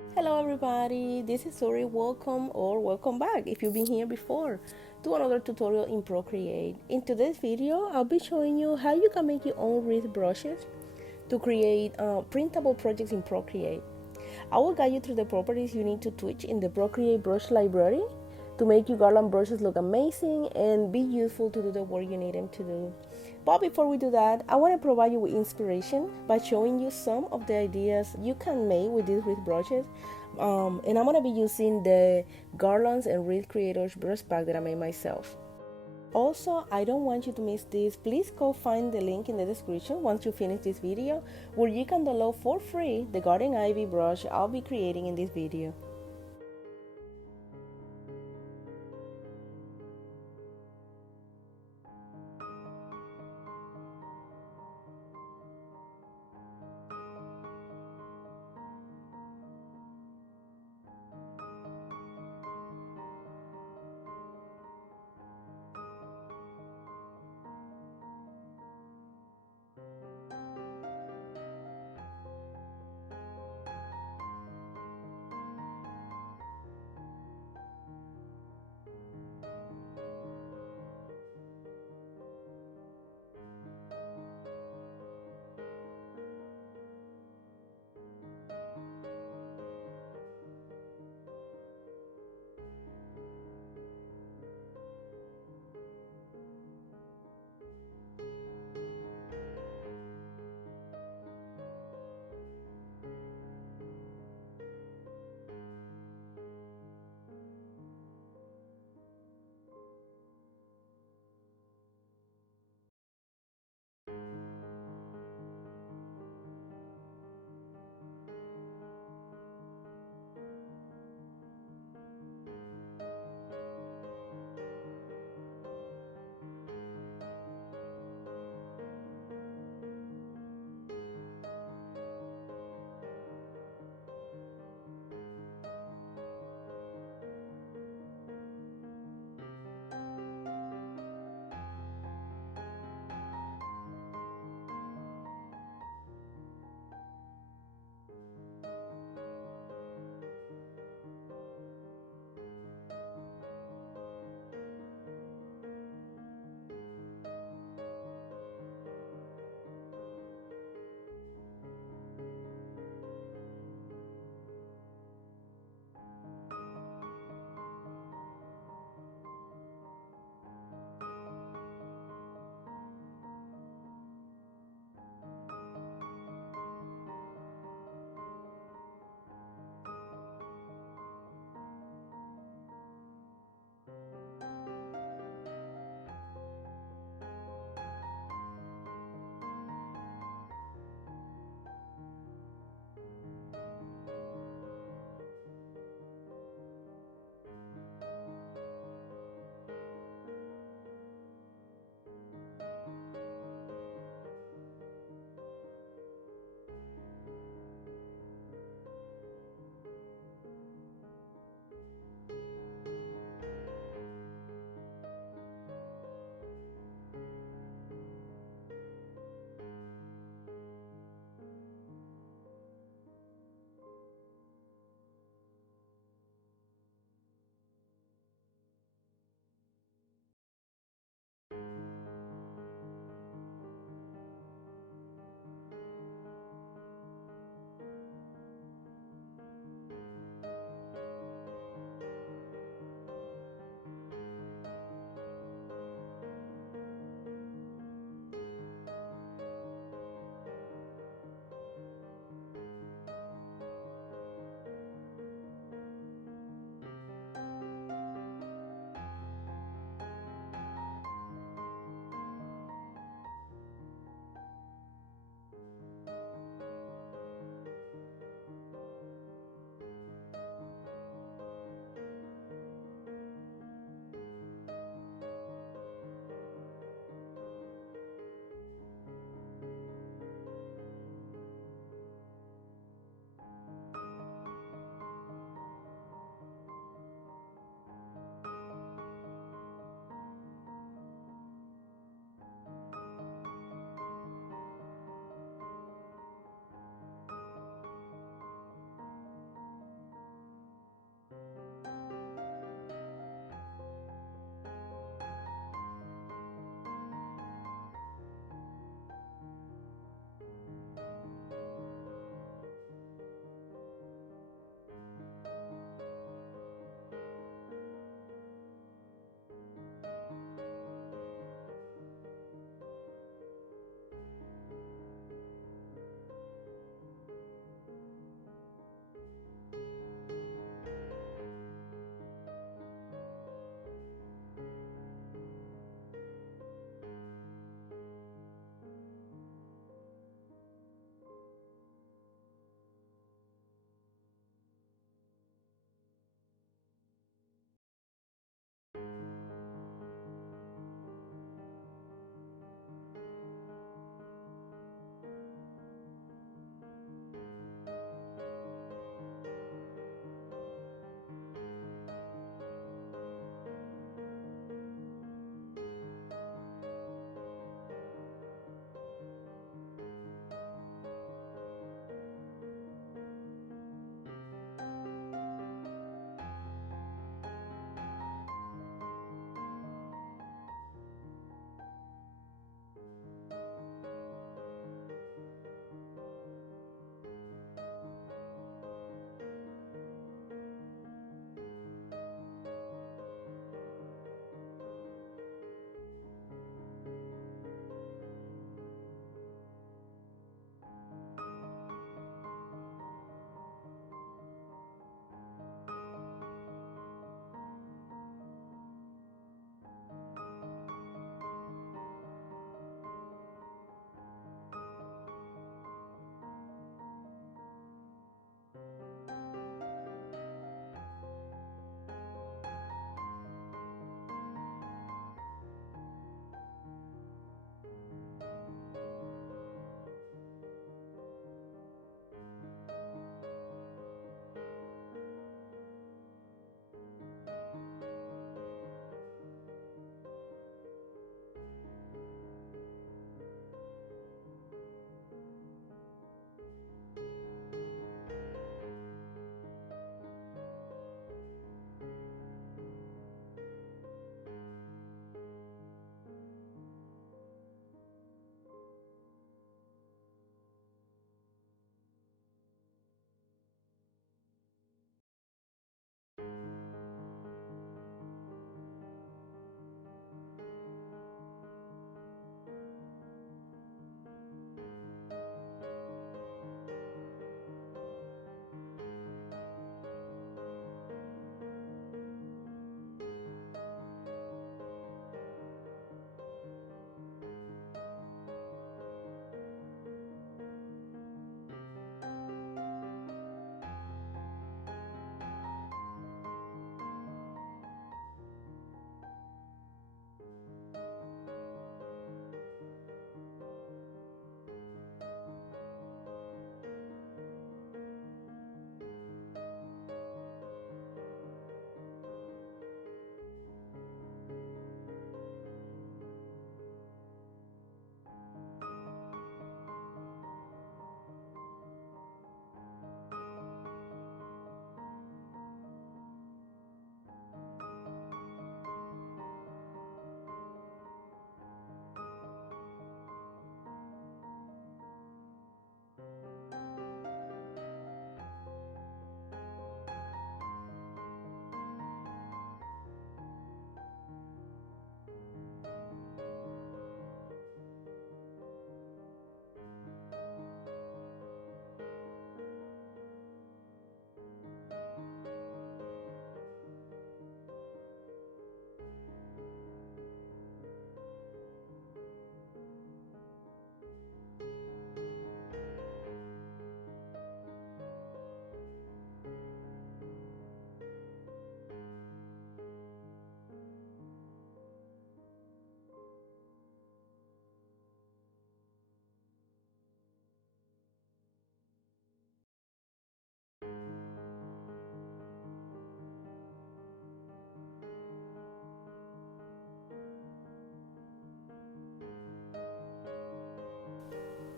Hello everybody, this is Zuri. Welcome or welcome back if you've been here before to another tutorial in Procreate. In today's video, I'll be showing you how you can make your own wreath brushes to create printable projects in Procreate. I will guide you through the properties you need to tweak in the Procreate Brush library to make your garland brushes look amazing and be useful to do the work you need them to do. But before we do that, I want to provide you with inspiration by showing you some of the ideas you can make with these wreath brushes. And I'm going to be using the garlands and wreath creators brush pack that I made myself. Also, I don't want you to miss this. Please go find the link in the description once you finish this video where you can download for free the garden ivy brush I'll be creating in this video.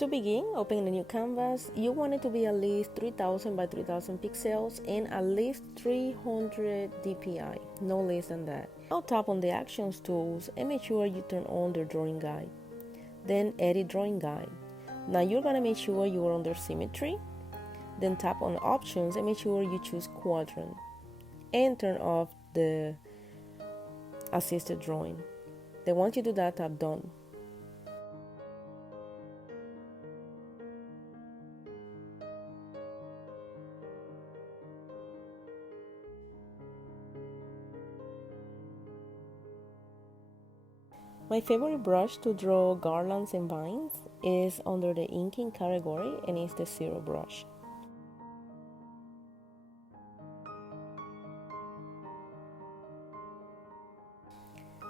To begin, open a new canvas. You want it to be at least 3000 by 3000 pixels and at least 300 dpi, no less than that. Now tap on the Actions tools and make sure you turn on the Drawing Guide. Then Edit Drawing Guide. Now you're going to make sure you are under Symmetry. Then tap on Options and make sure you choose Quadrant. And turn off the Assisted Drawing. Then once you do that, tap Done. My favorite brush to draw garlands and vines is under the inking category, and it's the Zero brush.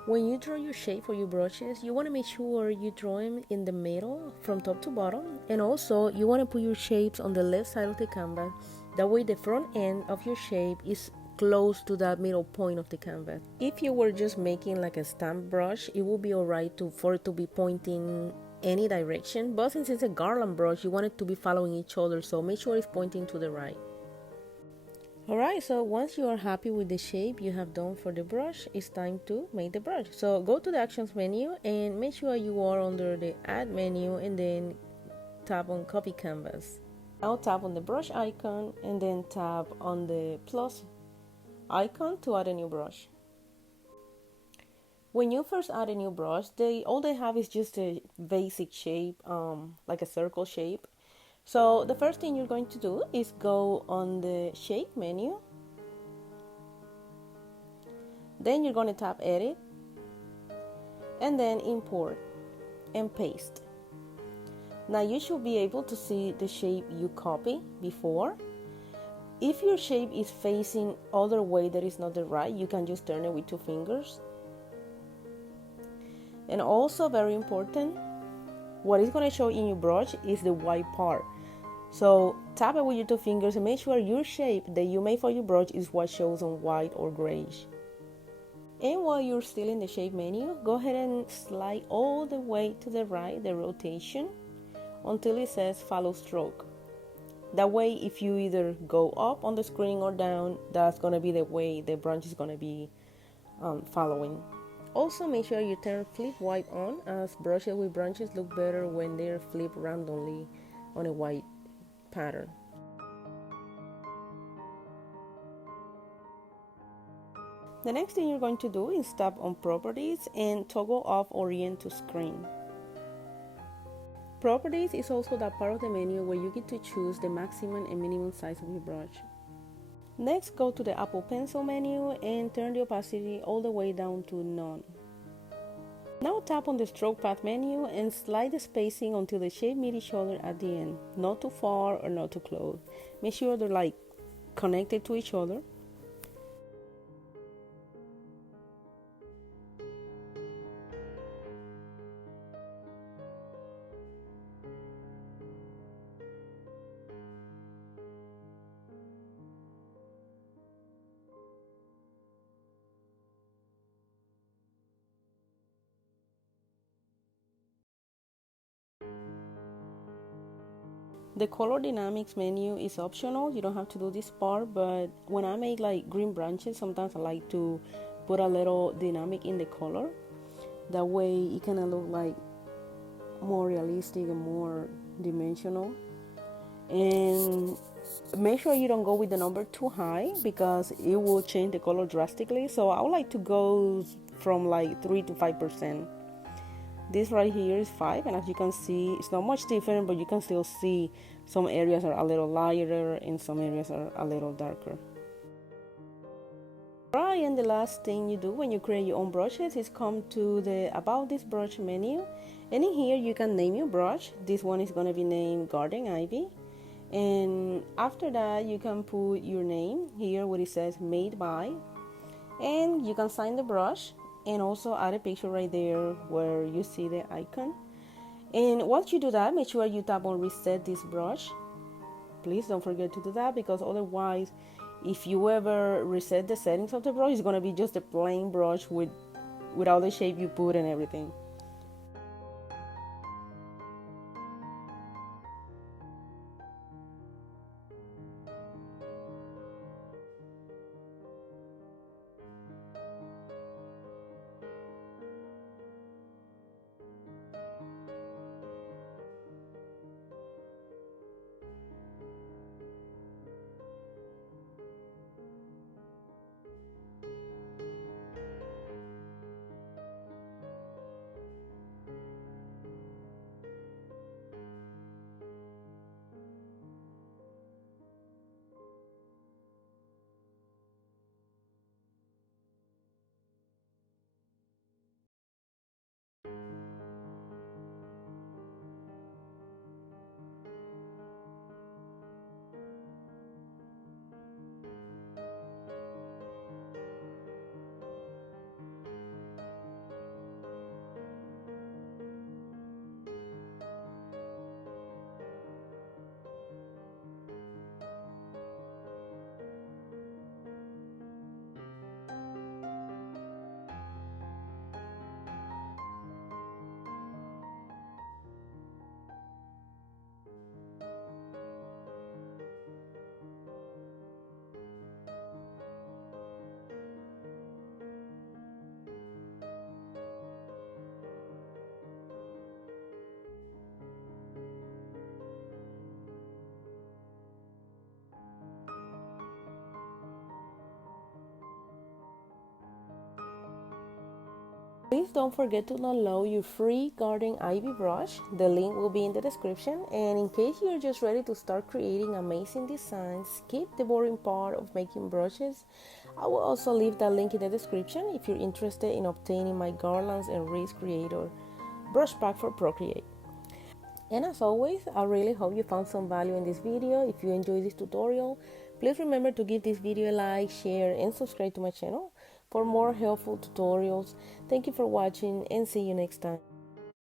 When you draw your shape for your brushes, you want to make sure you draw them in the middle from top to bottom, and also you want to put your shapes on the left side of the canvas. That way the front end of your shape is close to that middle point of the canvas. If you were just making like a stamp brush, it would be alright for it to be pointing any direction, but since it's a garland brush, you want it to be following each other, so make sure it's pointing to the right. Alright, so once you are happy with the shape you have done for the brush, it's time to make the brush. So go to the Actions menu and make sure you are under the Add menu and then tap on Copy Canvas. Now tap on the brush icon and then tap on the plus icon to add a new brush. When you first add a new brush, all they have is just a basic shape, like a circle shape. So the first thing you're going to do is go on the Shape menu. Then you're going to tap Edit and then Import and Paste. Now you should be able to see the shape you copied before. If your shape is facing other way that is not the right, you can just turn it with 2 fingers. And also very important, what is going to show in your brush is the white part. So tap it with your 2 fingers and make sure your shape that you made for your brush is what shows on white or grayish. And while you're still in the Shape menu, go ahead and slide all the way to the right, the rotation, until it says Follow Stroke. That way, if you either go up on the screen or down, that's going to be the way the branch is going to be following. Also, make sure you turn Flip Wipe on, as brushes with branches look better when they're flipped randomly on a white pattern. The next thing you're going to do is tap on Properties and toggle off Orient to Screen. Properties is also that part of the menu where you get to choose the maximum and minimum size of your brush. Next, go to the Apple Pencil menu and turn the opacity all the way down to none. Now tap on the Stroke Path menu and slide the spacing until the shape meet each other at the end, not too far or not too close. Make sure they're like connected to each other. The Color Dynamics menu is optional, you don't have to do this part, but when I make like green branches, sometimes I like to put a little dynamic in the color. That way it kind of look like more realistic and more dimensional. And make sure you don't go with the number too high because it will change the color drastically. So I would like to go from like 3 to 5%. This right here is 5, and as you can see, it's not much different, but you can still see some areas are a little lighter and some areas are a little darker. Right, and the last thing you do when you create your own brushes is come to the About This Brush menu, and in here you can name your brush. This one is going to be named Garden Ivy, and after that you can put your name here where it says Made By, and you can sign the brush and also add a picture right there where you see the icon. And once you do that, make sure you tap on Reset This Brush. Please don't forget to do that, because otherwise if you ever reset the settings of the brush, it's going to be just a plain brush without the shape you put and everything. Please don't forget to download your free garden ivy brush. The link will be in the description. And in case you're just ready to start creating amazing designs, skip the boring part of making brushes. I will also leave that link in the description if you're interested in obtaining my garlands and wreaths creator brush pack for Procreate. And as always, I really hope you found some value in this video. If you enjoyed this tutorial, please remember to give this video a like, share, and subscribe to my channel for more helpful tutorials. Thank you for watching and see you next time.